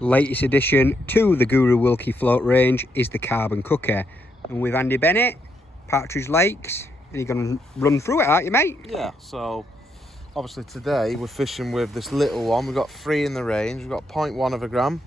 Latest addition to the Guru Wilkie float range is the Carbon Cooker. And with Andy Bennett, Partridge Lakes, and you're going to run through it, aren't you, mate? Yeah, so obviously today we're fishing with this little one. We've got 3 in the range. We've got 0.1 of a gram,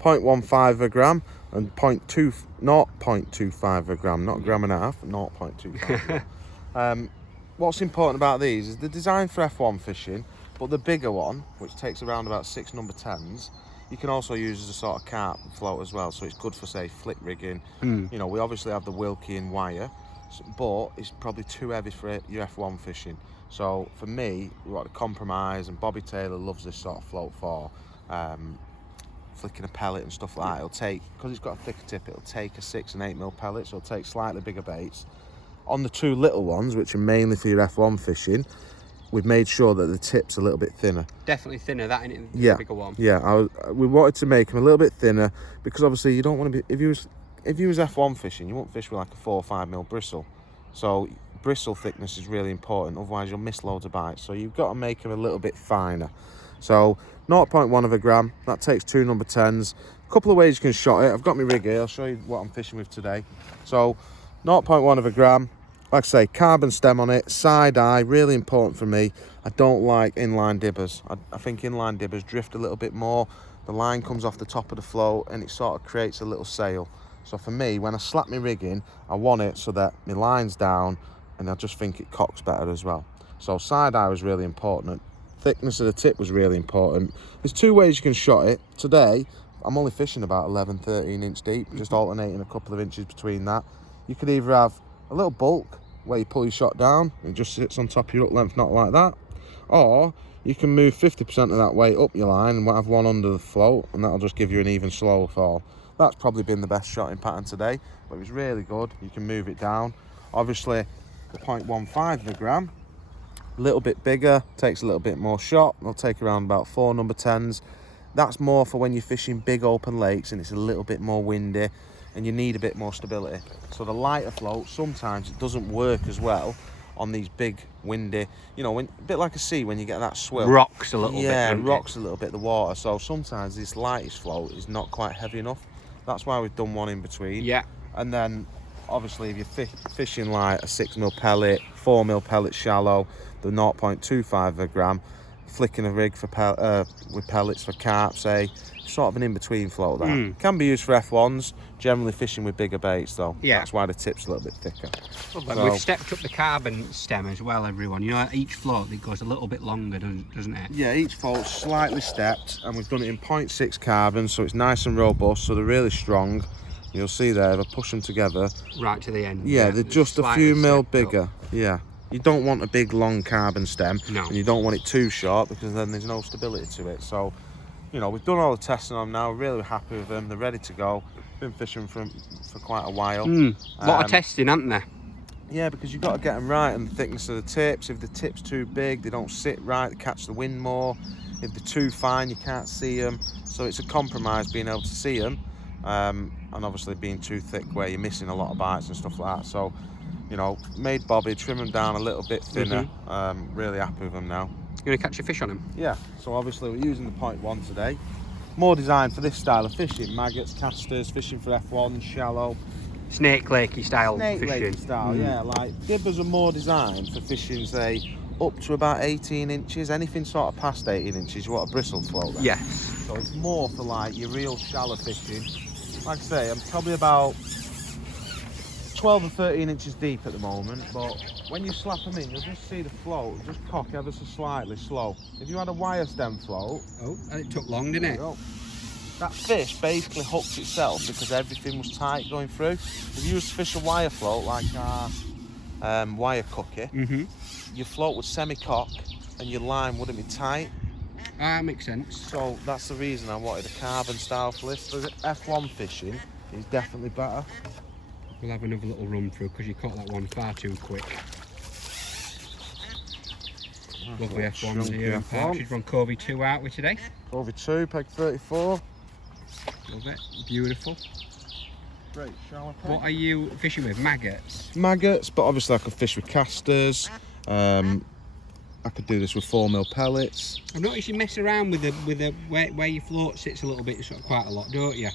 0.15 of a gram, and 0.25 of a gram, not a gram and a half, 0.25. What's important about these is they're designed for F1 fishing, but the bigger one, which takes around about 6 number 10s, you can also use as a sort of carp float as well. So it's good for, say, flick rigging. You know, we obviously have the Wilkie in wire, but it's probably too heavy for your F1 fishing. So for me, we want to compromise, and Bobby Taylor loves this sort of float for flicking a pellet and stuff like that. It'll take, because it's got a thicker tip, it'll take a 6 and 8 mil pellet, so it'll take slightly bigger baits. On the 2 little ones, which are mainly for your F1 fishing, we've made sure that the tip's a little bit thinner. Definitely thinner, that ain't the bigger one. Yeah, we wanted to make them a little bit thinner because obviously you don't want to be, if you was F1 fishing, you won't fish with like a 4 or 5 mil bristle. So bristle thickness is really important, otherwise you'll miss loads of bites. So you've got to make them a little bit finer. So 0.1 of a gram, that takes 2 number 10s. A couple of ways you can shot it. I've got my rig here, I'll show you what I'm fishing with today. So 0.1 of a gram. Like I say, carbon stem on it, side eye, really important for me. I don't like inline dibbers. I think inline dibbers drift a little bit more. The line comes off the top of the float and it sort of creates a little sail. So for me, when I slap my rig in, I want it so that my line's down and I just think it cocks better as well. So side eye was really important. Thickness of the tip was really important. There's 2 ways you can shot it. Today, I'm only fishing about 11, 13 inch deep, just alternating a couple of inches between that. You could either have a little bulk where you pull your shot down, it just sits on top of your hook length, not like that. Or you can move 50% of that weight up your line and have one under the float, and that'll just give you an even slower fall. That's probably been the best shotting pattern today, but it was really good. You can move it down. Obviously, the 0.15 of a gram, a little bit bigger, takes a little bit more shot. It'll take around about 4 number 10s. That's more for when you're fishing big open lakes and it's a little bit more windy and you need a bit more stability. So the lighter float, sometimes it doesn't work as well on these big windy, you know, a bit like a sea when you get that swell. Rocks a little bit. Yeah, rocks a little bit the water. So sometimes this lightest float is not quite heavy enough. That's why we've done one in between. Yeah. And then obviously if you're fishing like a 6 mil pellet, 4 mil pellet shallow, the 0.25 of a gram, flicking a rig for with pellets for carp, say, sort of an in-between float that. Can be used for F1s, generally fishing with bigger baits though. Yeah. That's why the tip's a little bit thicker. So, we've stepped up the carbon stem as well, everyone. You know, each float it goes a little bit longer, doesn't it? Yeah, each float's slightly stepped, and we've done it in 0.6 carbon, so it's nice and robust, so they're really strong. You'll see there, if I push them together. Right to the end. Yeah, they're just a few mil bigger. Up. Yeah. You don't want a big long carbon stem. No. And you don't want it too short because then there's no stability to it. So, you know, we've done all the testing on them now. We're really happy with them. They're ready to go. Been fishing for quite a while. A lot of testing, haven't they? Yeah, because you've got to get them right, and the thickness of the tips. If the tip's too big, they don't sit right, they catch the wind more. If they're too fine, you can't see them. So it's a compromise being able to see them, and obviously being too thick where you're missing a lot of bites and stuff like that. So, you know, made Bobby trim them down a little bit thinner. Really happy with them now. You're going to catch a fish on them? Yeah, so obviously we're using the 0.1 today. More designed for this style of fishing. Maggots, casters, fishing for F1, shallow. Snake lakey style Snake fishing. lakey style, yeah. Like dibbers are more designed for fishing, say, up to about 18 inches. Anything sort of past 18 inches, you want a bristle float then. Yes. So it's more for like your real shallow fishing. Like I say, I'm probably about 12 or 13 inches deep at the moment, but when you slap them in, you'll just see the float just cock ever so slightly slow. If you had a wire stem float... Oh, it took long, didn't it? That fish basically hooked itself because everything was tight going through. If you was to fish a wire float like our wire cookie, your float would semi-cock and your line wouldn't be tight. Makes sense. So that's the reason I wanted a carbon style for this. For F1 fishing, it's definitely better. We'll have another little run through because you caught that one far too quick. Lovely F1s here in Partridge. We're on Covey 2, aren't we, today? Covey 2, peg 34. Love it, beautiful. Great shallow peg. What are you fishing with? Maggots? Maggots, but obviously I could fish with casters. I could do this with 4mm pellets. I've noticed you mess around with the where your float sits a little bit, sort of quite a lot, don't you?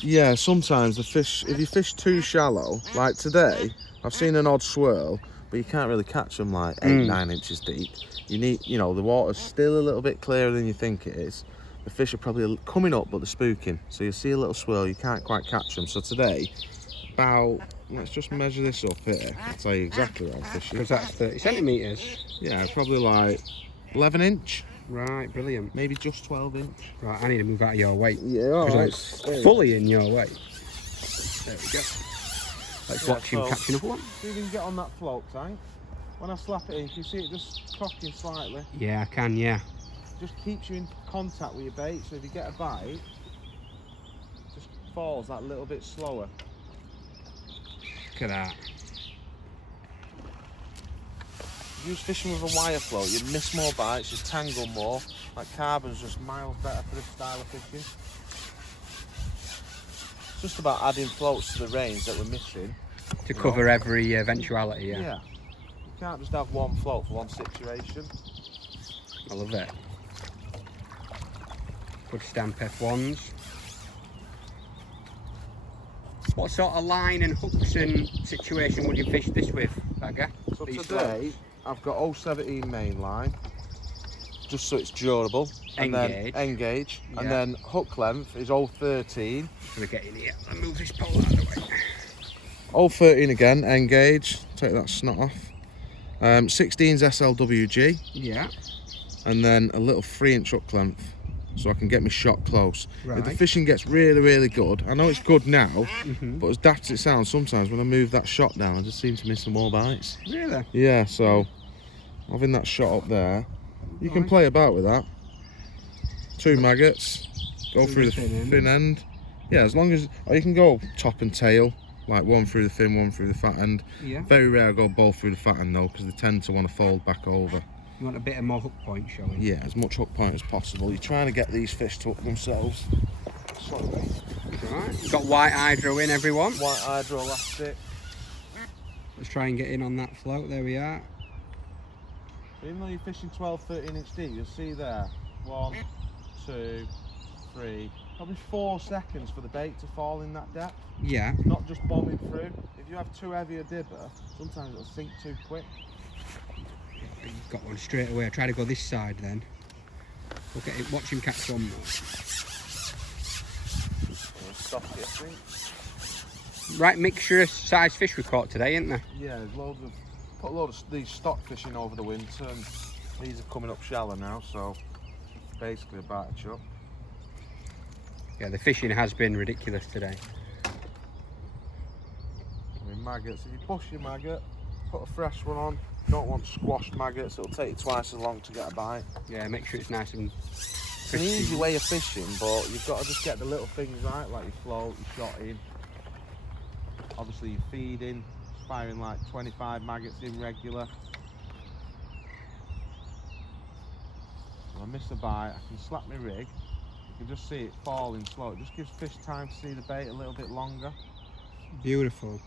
Yeah, sometimes the fish, if you fish too shallow, like today, I've seen an odd swirl, but you can't really catch them like 8-9 inches deep. You need, you know, the water's still a little bit clearer than you think it is. The fish are probably coming up, but they're spooking. So you see a little swirl, you can't quite catch them. So today, about, let's just measure this up here. I'll tell you exactly what I'm fishing. Because that's 30 centimetres. Yeah, probably like 11 inch. Right, brilliant. Maybe just 12 inch. Right, I need to move out of your way. Yeah, all right. Fully in your way. There we go. Let's watch him catch another one. See if you can get on that float tank. When I slap it in, you see it just cocking slightly. Yeah, I can, yeah. Just keeps you in contact with your bait, so if you get a bite, it just falls that little bit slower. Look at that. If you was fishing with a wire float, you'd miss more bites, you'd tangle more. Like carbon's just miles better for this style of fishing. It's just about adding floats to the range that we're missing. To cover every eventuality, yeah. Yeah. You can't just have one float for one situation. I love it. Good stamp F1's. What sort of line and hooks and situation would you fish this with, Bagger? So today, I've got 017 main line, just so it's durable. And Engage. Then engage. Yeah. And then hook length is 013. So we get in here and move this pole out of the way. 013 again, engage. Take that snot off. 16's SLWG. Yeah. And then a little 3-inch hook length, so I can get my shot close. Right. If the fishing gets really, really good, I know it's good now, but as daft as it sounds, sometimes when I move that shot down, I just seem to miss some more bites. Really? Yeah, so having that shot up there, you can play about with that. 2 maggots, go through the thin end. Yeah, as long as, or you can go top and tail, like one through the thin, one through the fat end. Yeah. Very rare I go both through the fat end though, because they tend to want to fold back over. You want a bit of more hook point showing? Yeah, as much hook point as possible. You're trying to get these fish to hook themselves. Sorry. Right. Got white hydro in, everyone. White hydro elastic. Let's try and get in on that float. There we are. Even though you're fishing 12-13 inch deep, you'll see there 1, 2, 3, probably 4 seconds for the bait to fall in that depth. Yeah. Not just bombing through. If you have too heavy a dibber, sometimes it'll sink too quick. You've got one straight away. I try to go this side then. Look at it. Watch him catch one more. Stop it, I think. Right mixture of size fish we caught today, isn't there? Yeah, there's loads of, put a load of these stock fishing over the winter, and these are coming up shallow now, so basically a bite of chuck. Yeah, the fishing has been ridiculous today. I mean, maggots, if you push your maggot, put a fresh one on. You don't want squashed maggots, it'll take you twice as long to get a bite. Yeah, make sure it's nice and It's an easy way of fishing, but you've got to just get the little things right, like your float, your shotting. Obviously your feeding, firing like 25 maggots in regular. If I miss a bite, I can slap my rig. You can just see it falling slow. It just gives fish time to see the bait a little bit longer. beautiful.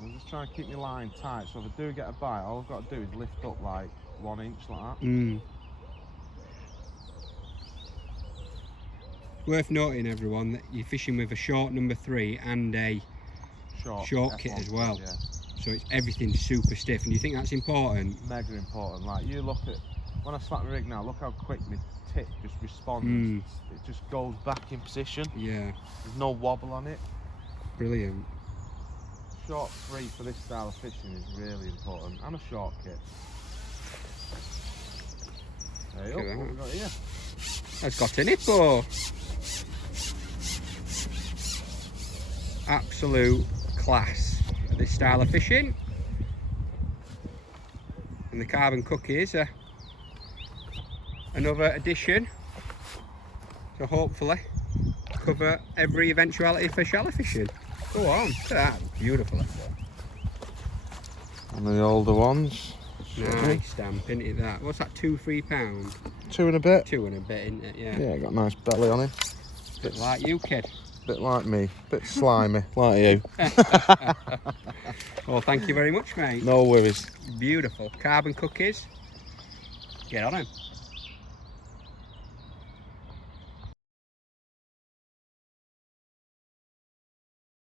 I'm just trying to keep my line tight, so if I do get a bite, all I've got to do is lift up like 1 inch like that. Worth noting, everyone, that you're fishing with a short number 3 and a short kit as well. Yeah. So it's everything super stiff. And you think that's important? Mega important. Like you look at, when I slap my rig now, look how quick my tip just responds. It just goes back in position. Yeah. There's no wobble on it. Brilliant. Short 3 for this style of fishing is really important, and a short kit. There you go. What we got here? That's got an hippo. Absolute class at this style of fishing. And the carbon cookies are another addition to hopefully cover every eventuality for shallow fishing. Go on, look at that, beautiful. And the older ones. Nice stamp, isn't it that? What's that, £2-3? 2 and a bit. 2 and a bit, isn't it? Yeah. Yeah, got a nice belly on him. Bit like you, kid. Bit like me, bit slimy, like you. Well, thank you very much, mate. No worries. Beautiful. Carbon cookies. Get on him.